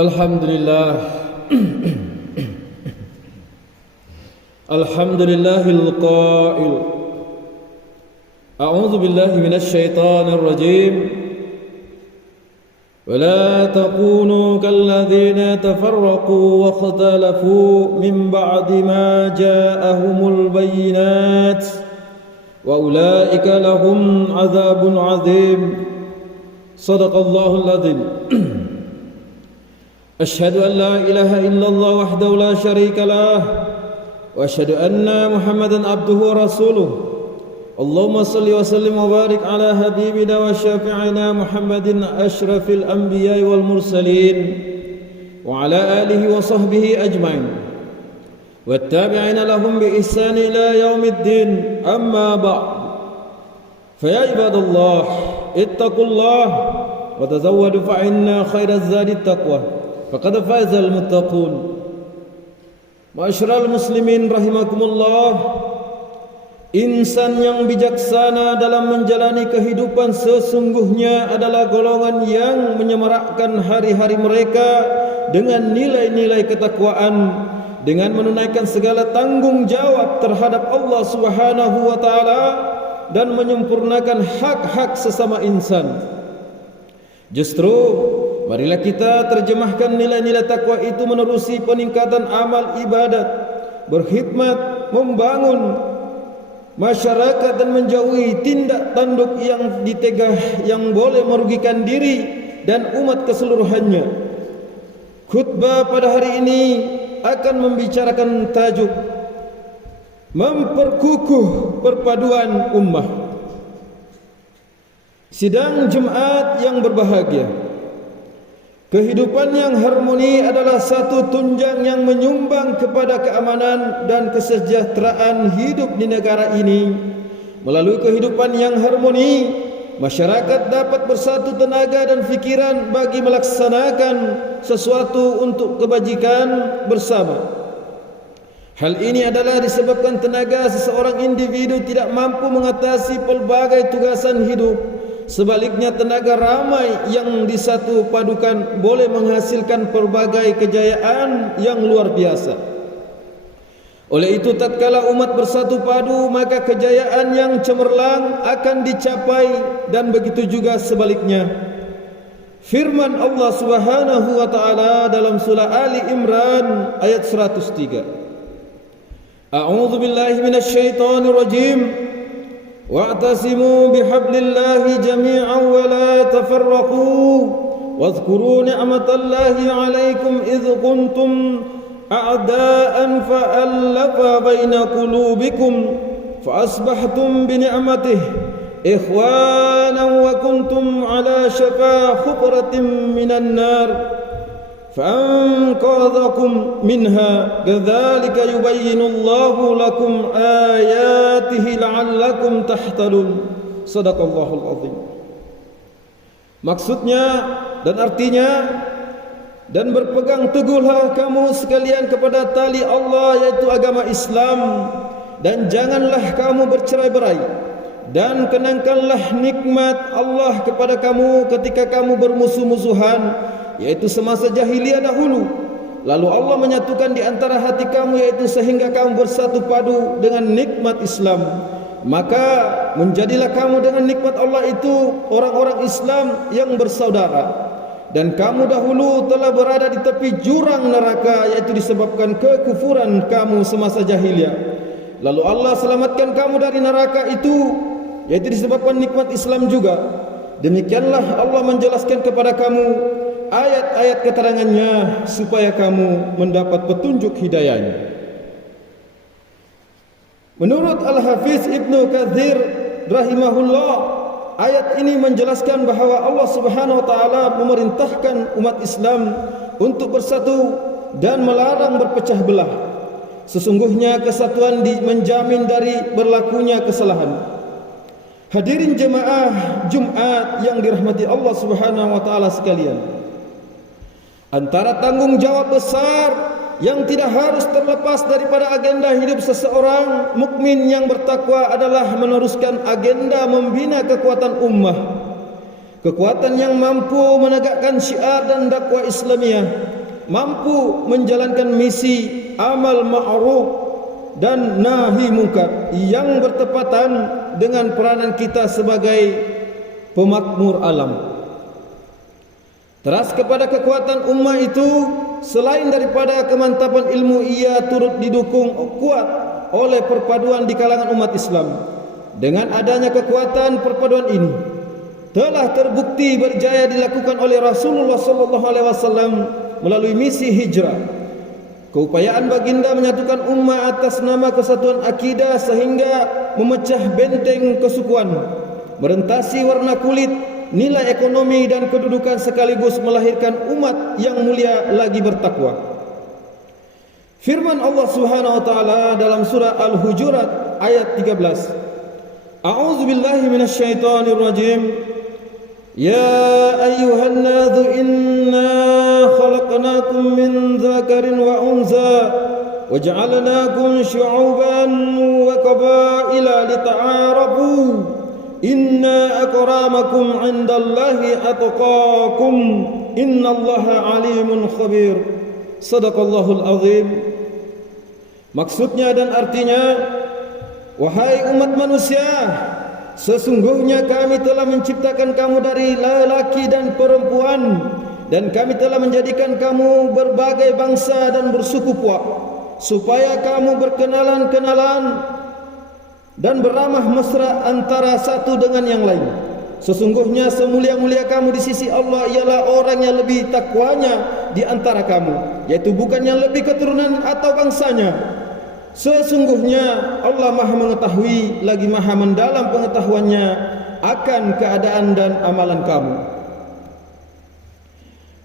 Alhamdulillah. Alhamdulillahil qail. A'udzu billahi minasy syaithanir rajim. ولا تكونوا كالذين تفرقوا واختلفوا من بعد ما جاءهم البينات وأولئك لهم عذاب عظيم صدق الله العظيم. أشهد أن لا إله إلا الله وحده لا شريك له وأشهد أن محمدا عبده ورسوله. اللهم صل وسلم وبارك على حبيبنا وشافعنا محمد أشرف الأنبياء والمرسلين وعلى آله وصحبه أجمعين والتابعين لهم بإحسان إلى يوم الدين. أما بعد، فيا عباد الله اتقوا الله وتزودوا فإن خير الزاد التقوى فقد فاز المتقون. Ma'asyiral muslimin rahimakumullah, insan yang bijaksana dalam menjalani kehidupan sesungguhnya adalah golongan yang menyemarakkan hari-hari mereka dengan nilai-nilai ketakwaan, dengan menunaikan segala tanggung jawab terhadap Allah Subhanahu wa taala dan menyempurnakan hak-hak sesama insan. Justru marilah kita terjemahkan nilai-nilai takwa itu menerusi peningkatan amal ibadat, berkhidmat, membangun masyarakat dan menjauhi tindak tanduk yang ditegah yang boleh merugikan diri dan umat keseluruhannya. Khutbah pada hari ini akan membicarakan tajuk memperkukuh perpaduan ummah. Sidang Jumat yang berbahagia, kehidupan yang harmoni adalah satu tunjang yang menyumbang kepada keamanan dan kesejahteraan hidup di negara ini. Melalui kehidupan yang harmoni, masyarakat dapat bersatu tenaga dan fikiran bagi melaksanakan sesuatu untuk kebajikan bersama. Hal ini adalah disebabkan tenaga seseorang individu tidak mampu mengatasi pelbagai tugasan hidup. Sebaliknya, tenaga ramai yang disatu padukan boleh menghasilkan pelbagai kejayaan yang luar biasa. Oleh itu, tatkala umat bersatu padu, maka kejayaan yang cemerlang akan dicapai, dan begitu juga sebaliknya. Firman Allah Subhanahu wa taala dalam surah Ali Imran ayat 103. A'udzu billahi minasy syaithanir rajim. واعتصموا بحبل الله جميعا ولا تفرقوا واذكروا نعمة الله عليكم إذ كنتم أعداء فألف بين قلوبكم فأصبحتم بنعمته إخوانا وكنتم على شفا حفرة من النار فأنقذكم منها كذلك يبين الله لكم آياته لعلكم تهتدون. Shadaqallahul azim. Maksudnya dan artinya, dan berpegang teguhlah kamu sekalian kepada tali Allah, yaitu agama Islam, dan janganlah kamu bercerai-berai, dan kenangkanlah nikmat Allah kepada kamu ketika kamu bermusuh-musuhan, yaitu semasa jahiliyah dahulu. Lalu Allah menyatukan di antara hati kamu, yaitu sehingga kamu bersatu padu dengan nikmat Islam. Maka menjadilah kamu dengan nikmat Allah itu orang-orang Islam yang bersaudara. Dan kamu dahulu telah berada di tepi jurang neraka, yaitu disebabkan kekufuran kamu semasa jahiliyah. Lalu Allah selamatkan kamu dari neraka itu, yaitu disebabkan nikmat Islam juga. Demikianlah Allah menjelaskan kepada kamu ayat-ayat keterangannya supaya kamu mendapat petunjuk hidayahnya. Menurut Al-Hafiz Ibnu Katsir rahimahullah, ayat ini menjelaskan bahawa Allah Subhanahu wa taala memerintahkan umat Islam untuk bersatu dan melarang berpecah belah. Sesungguhnya kesatuan menjamin dari berlakunya kesalahan. Hadirin jemaah Jumat yang dirahmati Allah Subhanahu wa taala sekalian, antara tanggung jawab besar yang tidak harus terlepas daripada agenda hidup seseorang mukmin yang bertakwa adalah meneruskan agenda membina kekuatan ummah. kekuatan yang mampu menegakkan syiar dan dakwah Islamiyah, mampu menjalankan misi amal ma'ruf dan nahi munkar yang bertepatan dengan peranan kita sebagai pemakmur alam. Teras kepada kekuatan ummah itu, selain daripada kemantapan ilmu, ia turut didukung kuat oleh perpaduan di kalangan umat Islam. Dengan adanya kekuatan perpaduan ini, telah terbukti berjaya dilakukan oleh Rasulullah SAW melalui misi hijrah. Keupayaan baginda menyatukan ummah atas nama kesatuan akidah sehingga memecah benteng kesukuan, merentasi warna kulit, nilai ekonomi dan kedudukan, sekaligus melahirkan umat yang mulia lagi bertakwa. Firman Allah Subhanahu wa taala dalam surah Al-Hujurat ayat 13. A'udzu billahi minasyaitonir rajim. Ya ayyuhan nasu inna khalaqnakum min dzakarin wa unsa waj'alnakum syu'uban wa qabaila lita'arafu. Inna akramakum 'indallahi atqakum innallaha 'alimun khabir. Shadaqallahul azim. Maksudnya dan artinya, wahai umat manusia, sesungguhnya kami telah menciptakan kamu dari lelaki dan perempuan, dan kami telah menjadikan kamu berbagai bangsa dan bersuku puak, supaya kamu berkenalan-kenalan dan beramah mesra antara satu dengan yang lain. Sesungguhnya semulia-mulia kamu di sisi Allah ialah orang yang lebih takwanya di antara kamu, yaitu bukan yang lebih keturunan atau bangsanya. Sesungguhnya Allah Maha mengetahui lagi Maha mendalam pengetahuannya akan keadaan dan amalan kamu.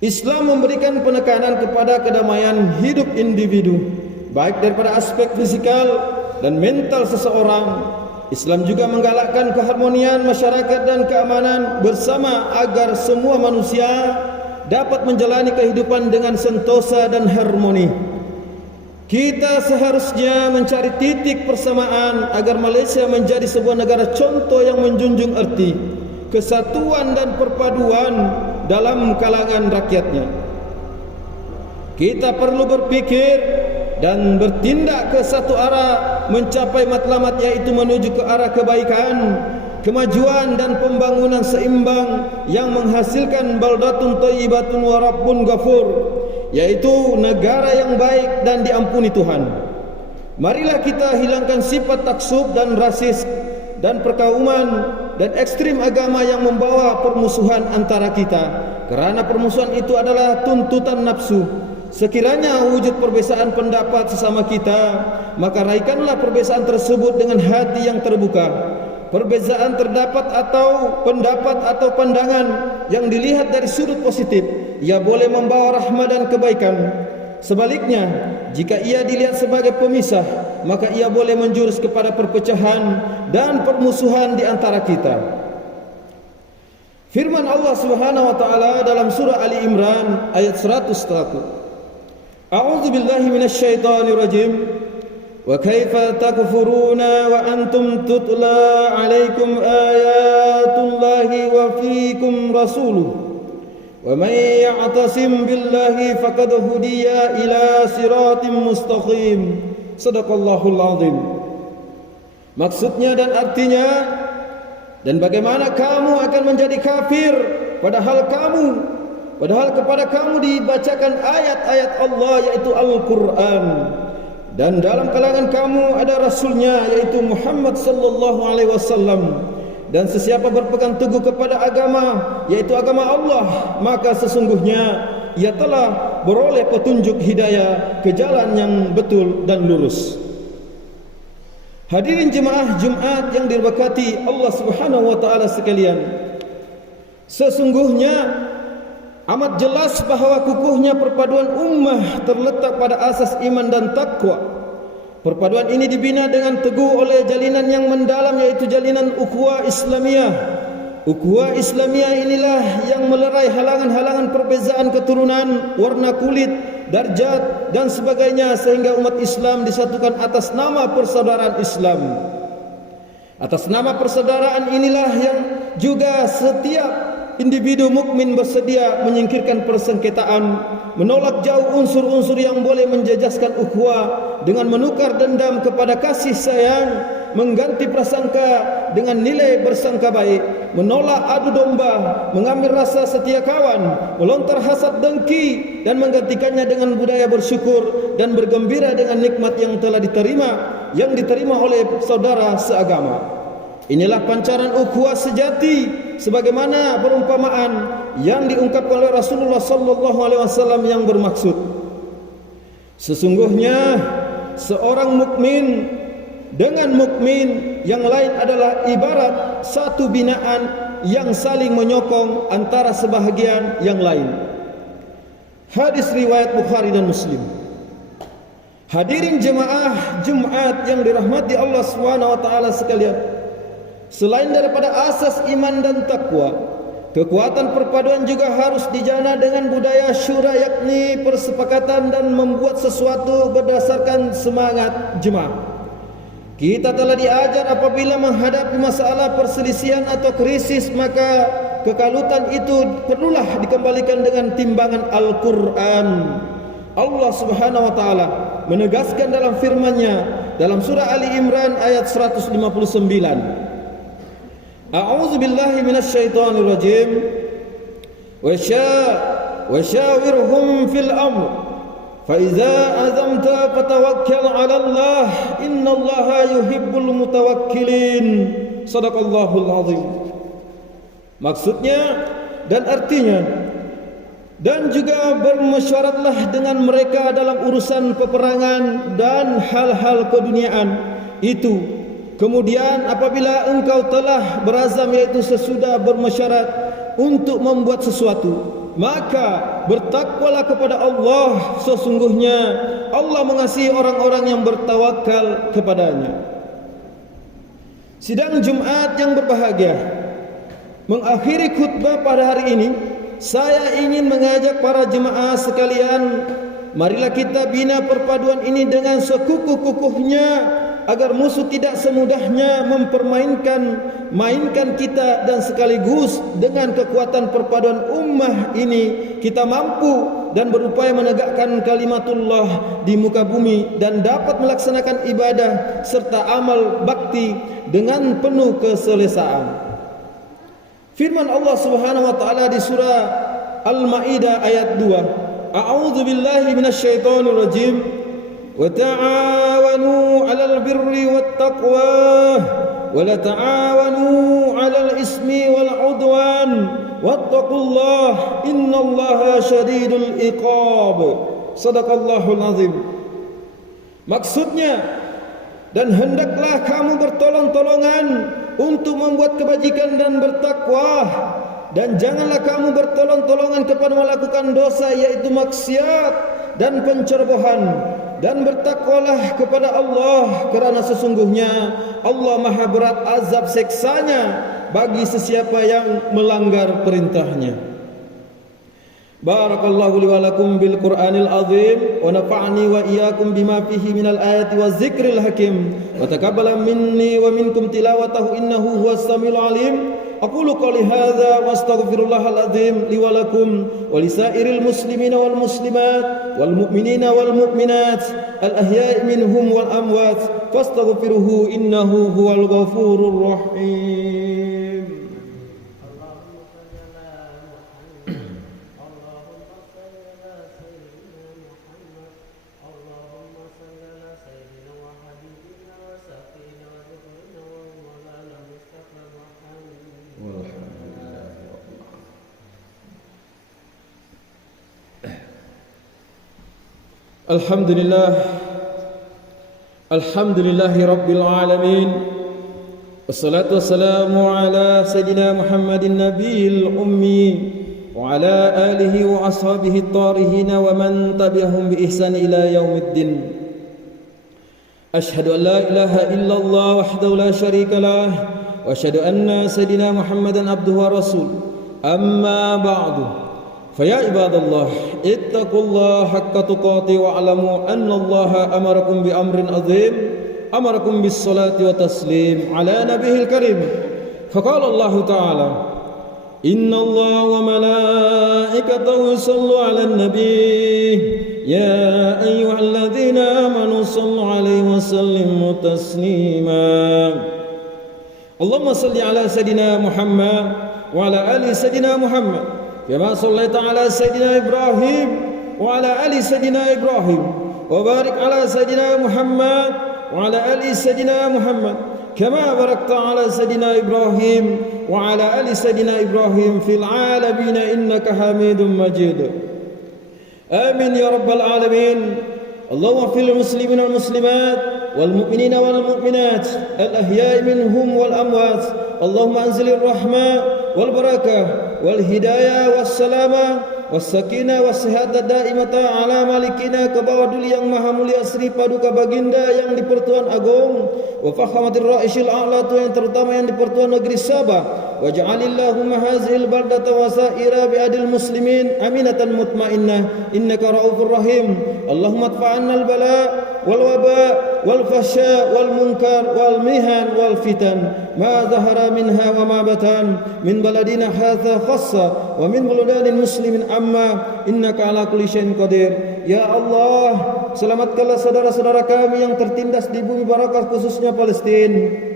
Islam memberikan penekanan kepada kedamaian hidup individu, baik daripada aspek fisikal dan mental seseorang. Islam juga menggalakkan keharmonian masyarakat dan keamanan bersama agar semua manusia dapat menjalani kehidupan dengan sentosa dan harmoni. Kita seharusnya mencari titik persamaan agar Malaysia menjadi sebuah negara contoh yang menjunjung erti kesatuan dan perpaduan dalam kalangan rakyatnya. Kita perlu berpikir dan bertindak ke satu arah mencapai matlamat, yaitu menuju ke arah kebaikan, kemajuan dan pembangunan seimbang yang menghasilkan baldatun thayyibatun wa rabbun ghafur, yaitu negara yang baik dan diampuni Tuhan. Marilah kita hilangkan sifat taksub dan rasis dan perkauman dan ekstrim agama yang membawa permusuhan antara kita, kerana permusuhan itu adalah tuntutan nafsu. Sekiranya wujud perbezaan pendapat sesama kita, maka raikanlah perbezaan tersebut dengan hati yang terbuka. Perbezaan terdapat atau pendapat atau pandangan yang dilihat dari sudut positif, ia boleh membawa rahmat dan kebaikan. Sebaliknya, jika ia dilihat sebagai pemisah, maka ia boleh menjurus kepada perpecahan dan permusuhan di antara kita. Firman Allah Subhanahu wa taala dalam surah Ali Imran ayat 101. A'udzu billahi minasyaitonir rajim. Wa kaifa takfuruna wa antum tutla 'alaikum ayatullahi wa fiikum rasuluhu. Wa may ya'tasim billahi faqad hudiya ila siratim mustaqim. Shadaqallahul azim. Maksudnya dan artinya, dan bagaimana kamu akan menjadi kafir padahal kepada kamu dibacakan ayat-ayat Allah, yaitu Al-Quran, dan dalam kalangan kamu ada Rasulnya, yaitu Muhammad sallallahu alaihi wasallam. Dan sesiapa berpegang teguh kepada agama, yaitu agama Allah, maka sesungguhnya ia telah beroleh petunjuk hidayah ke jalan yang betul dan lurus. Hadirin jemaah Jumat yang diberkati Allah Subhanahu wa taala sekalian, sesungguhnya amat jelas bahawa kukuhnya perpaduan ummah terletak pada asas iman dan takwa. Perpaduan ini dibina dengan teguh oleh jalinan yang mendalam, yaitu jalinan ukhuwah Islamiyah. Ukhuwah Islamiyah inilah yang melerai halangan-halangan perbezaan keturunan, warna kulit, darjat dan sebagainya, sehingga umat Islam disatukan atas nama persaudaraan Islam. Atas nama persaudaraan inilah yang juga setiap individu mukmin bersedia menyingkirkan persengketaan, menolak jauh unsur-unsur yang boleh menjejaskan ukhuwah dengan menukar dendam kepada kasih sayang, mengganti prasangka dengan nilai bersangka baik, menolak adu domba, mengambil rasa setia kawan, melontar hasad dengki dan menggantikannya dengan budaya bersyukur dan bergembira dengan nikmat yang telah diterima oleh saudara seagama. Inilah pancaran ukhuwah sejati sebagaimana perumpamaan yang diungkapkan oleh Rasulullah sallallahu alaihi wasallam yang bermaksud, sesungguhnya seorang mukmin dengan mukmin yang lain adalah ibarat satu binaan yang saling menyokong antara sebahagian yang lain. Hadis riwayat Bukhari dan Muslim. Hadirin jemaah Jumat yang dirahmati Allah Subhanahu wa taala sekalian, selain daripada asas iman dan takwa, kekuatan perpaduan juga harus dijana dengan budaya syura, yakni persepakatan dan membuat sesuatu berdasarkan semangat jemaah. Kita telah diajar apabila menghadapi masalah perselisihan atau krisis, maka kekalutan itu perlulah dikembalikan dengan timbangan Al-Quran. Allah Subhanahu wa taala menegaskan dalam firman-Nya dalam surah Ali Imran ayat 159, A'udzu billahi minasyaitonir rajim. Wa syawirhum fil amr fa iza azamta fatawakkal 'ala Allah innallaha yuhibbul mutawakkilin. Shadaqallahul azim. Maksudnya dan artinya, dan juga bermusyawarahlah dengan mereka dalam urusan peperangan dan hal-hal keduniaan itu. Kemudian apabila engkau telah berazam, yaitu sesudah bermusyawarah untuk membuat sesuatu, maka bertakwalah kepada Allah, sesungguhnya Allah mengasihi orang-orang yang bertawakal kepadanya. Sidang Jumat yang berbahagia, mengakhiri khutbah pada hari ini, saya ingin mengajak para jemaah sekalian, marilah kita bina perpaduan ini dengan sekukuh-kukuhnya, agar musuh tidak semudahnya mainkan kita, dan sekaligus dengan kekuatan perpaduan ummah ini kita mampu dan berupaya menegakkan kalimatullah di muka bumi dan dapat melaksanakan ibadah serta amal bakti dengan penuh keselesaan. Firman Allah Subhanahu wa taala di surah Al-Maidah ayat 2, A'udzu billahi minasyaitonir rajim. Wa ta'awanu 'alal birri wat taqwa wa la ta'awanu 'alal ismi wal 'udwan wattaqullaha innallaha syadidul iqab. Shadaqallahul azim. Maksudnya, dan hendaklah kamu bertolong-tolongan untuk membuat kebajikan dan bertakwa, dan janganlah kamu bertolong-tolongan kepada melakukan dosa, yaitu maksiat dan pencerobohan, dan bertakwalah kepada Allah, kerana sesungguhnya Allah maha berat azab seksanya bagi sesiapa yang melanggar perintahnya. Barakallahu li wa lakum bil Qur'anil azim wa nafa'ani wa iyyakum bima fihi minal ayati waz zikril hakim wa taqabbala minni wa minkum tilawatahu innahu huwas samiul alim. Aqulu qouli hadza wa astaghfirullahal azim li wa lakum wa lisairil muslimina wal muslimat wal mu'minina wal mu'minat al ahya'i minhum wal amwat fastaghfiruhu innahu huwal ghafurur rahim. Alhamdulillahi Rabbil Alamin. Wassalatu wassalamu ala Sayyidina Muhammadin Nabiyil Ummi wa ala alihi wa ashabihi at-tarihin wa man tabi'ahum bi ihsan ila yaumiddin. Ashhadu an la ilaha illallah wahdahu la syarika lah wa ashhadu anna Sayyidina Muhammadan abduhu wa rasul. Amma ba'du. Faya ibadallah, ittaqullaha haqqa tuqatih wa'lamu annallaha amarakum bi amrin azim, amarakum bis salati wa taslim ala nabiyil karim. Faqala Allah ta'ala, Inna Allah wa malaikatahu yusallu 'alan nabi. Ya ayyuhalladzina amanu sallu 'alaihi wa sallimu taslima. Allahumma salli 'ala sayidina Muhammad wa 'ala ali sayidina Muhammad kama sallaita 'ala sayidina Ibrahim wa 'ala ali sayidina Ibrahim wa barik 'ala sayidina Muhammad wa 'ala ali sayidina Muhammad kama barakta 'ala sayidina Ibrahim wa 'ala ali sayidina Ibrahim fil 'alamin innaka Hamidum Majid. Amin ya rabbal alamin. Allahumma fil muslimin wal muslimat wal mu'minina wal mu'minat al ahya'i minhum wal amwat. Allahumma anzilir rahmah wal barakah wal hidayah was salamah was-sakinah was-sihadah daimata ala malikina, ke bawah duli yang maha mulia Sri Paduka Baginda yang di Pertuan Agung wa fakhamatir ra'isyil a'la, yang terutama yang di Pertuan Negeri Sabah. Waj'alillahumma hazil baldata wa sa'ira bi'adil muslimin aminatan mutmainnah innaka raufur rahim. Allahumma adfa'anna al-bala wal waba wal fahsya wal munkar wal mihan wal fitan ma zahara minha wa ma batan min baladina hadza khassa wa min buludanil muslimin amma innaka ala kulli syai'in qadir. Ya Allah, selamatkanlah saudara-saudara kami yang tertindas di bumi barakah khususnya Palestina.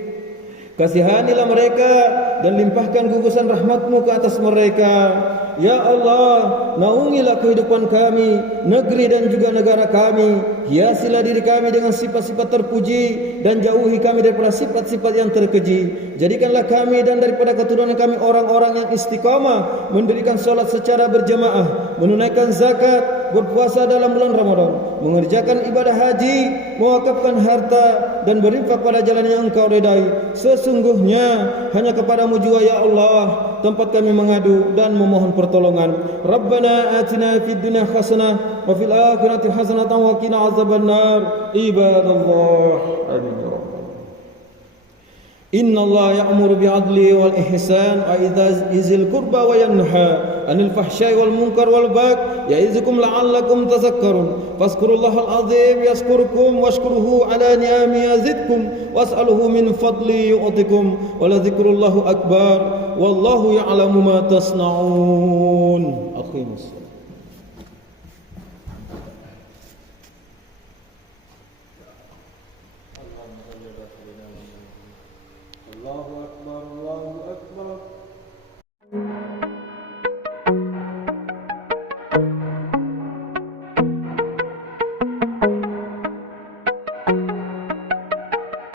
Kasihanilah mereka dan limpahkan gugusan rahmat-Mu ke atas mereka. Ya Allah, naungilah kehidupan kami, negeri dan juga negara kami. Hiasilah diri kami dengan sifat-sifat terpuji dan jauhi kami daripada sifat-sifat yang terkeji. Jadikanlah kami dan daripada keturunan kami orang-orang yang istiqamah, mendirikan solat secara berjamaah, menunaikan zakat, berpuasa dalam bulan Ramadan, mengerjakan ibadah haji, mewakafkan harta dan berinfak pada jalan yang Engkau redai. Sesungguhnya hanya kepadamu jua ya Allah tempat kami mengadu dan memohon pertolongan. Rabbana atina fid dunya hasanah wa fil akhirati hasanah wa qina azabannar. Ibadallah, amin ya rabbal. Inna Allah ya'muru bi'adli wal ihsan wa izil qurba wa yanha 'anil fahsya'i wal munkar wal baghi ya'izukum la'allakum tadhakkarun. Fazkurullahal azim yazkurkum washkuruhu 'ala ni'ami yazidkum was'aluhu min fadli yu'tikum wa la dzikrullahu akbar wallahu ya'lamu ma tasna'un. Aqimus.